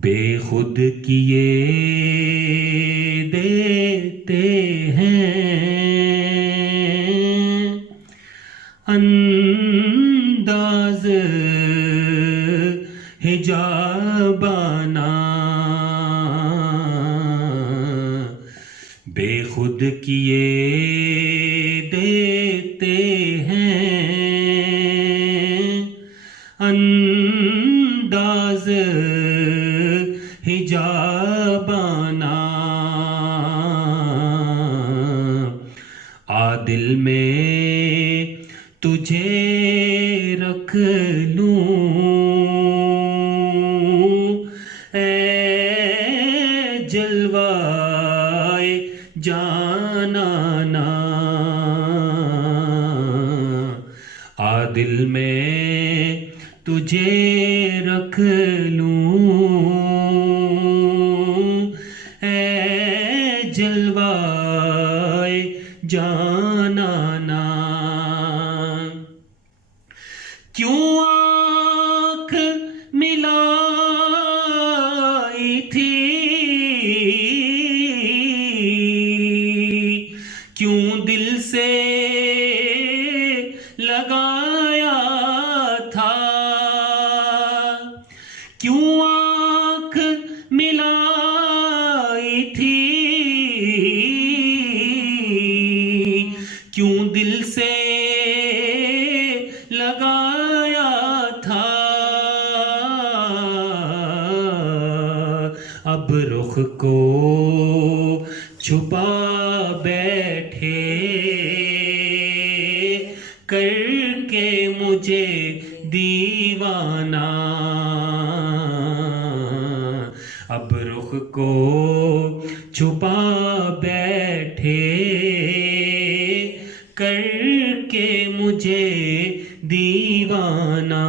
बेखुद किए देते हैं अंदाज हिजाबाना, बेखुद किए देते हैं अंदाज हिजाबाना। आदिल में तुझे रख लूं ऐ जलवाए जानाना, आदिल में तुझे रख लूं ऐ जलवाए जानाना। क्यों आँख मिलाई थी, क्यों दिल से लगाया था, क्यों आँख मिलाई थी, क्यों दिल से लगाया था। अब रुख को छुपा बैठे करके मुझे दीवाना, अब रुख को छुपा बैठे करके मुझे दीवाना।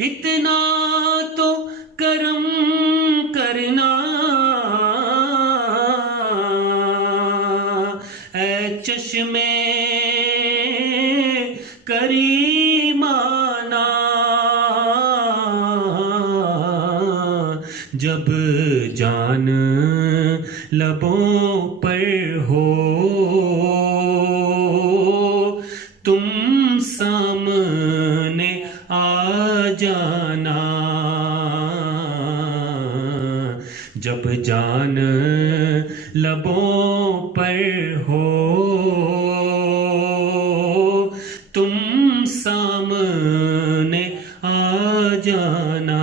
इतना तो करम करना ऐ चश्मे करीमाना, जब जान लबों पर हो तुम सामने आ जाना, जब जान लबों पर हो तुम सामने आ जाना।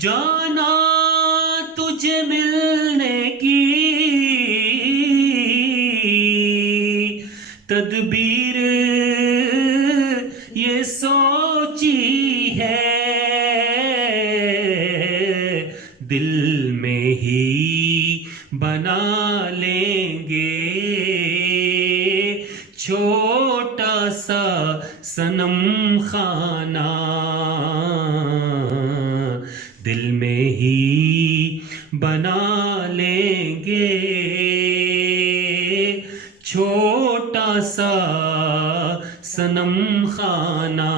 जाना तुझे मिलने की तदबीर ये सोची है, दिल में ही बना लेंगे छोटा सा सनम खाना, दिल में ही बना लेंगे छोटा सा सनम खाना।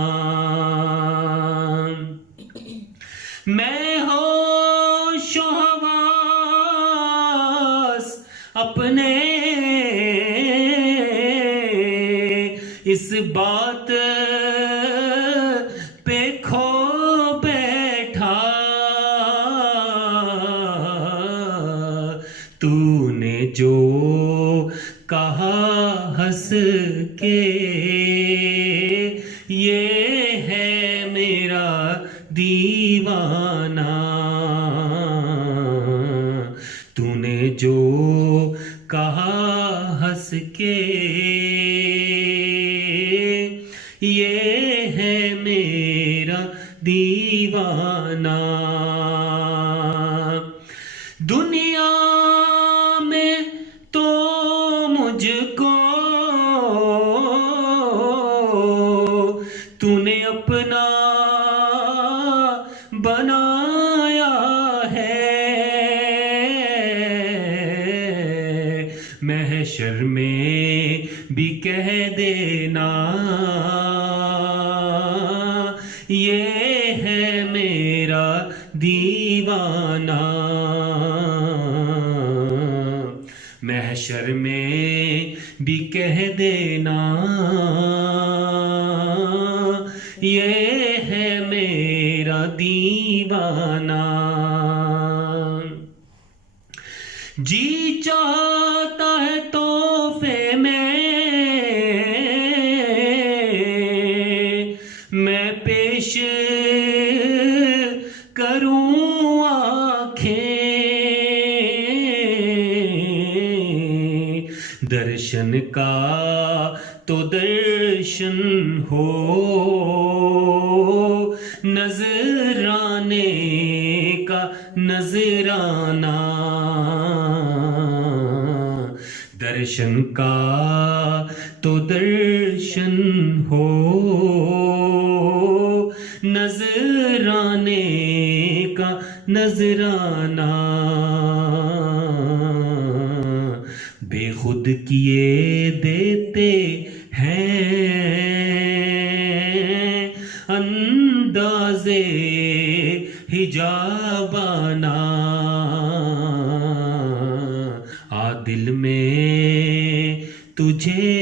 मैं होशो हवास अपने इस बात पे खो बैठा, तूने जो कहा हंस के ये है मेरा दीवाना, तूने जो कहा हंस के ये है मेरा दीवाना। दुनिया में तो मुझको तूने अपना बनाया है, महशर में में भी कह देना, ये है मेरा दीवाना। महशर में भी कह देना, ये है मेरा दीवाना। जी चाहता है तोहफे में मैं पेश करूं आंखें, दर्शन का तो दर्शन हो, नजराने का नजराना। दर्शन का तो दर्शन हो, नजराने का नजराना। बेखुद किए देते हैं अंदाज़े हिजाबाना। आ दिल में तुझे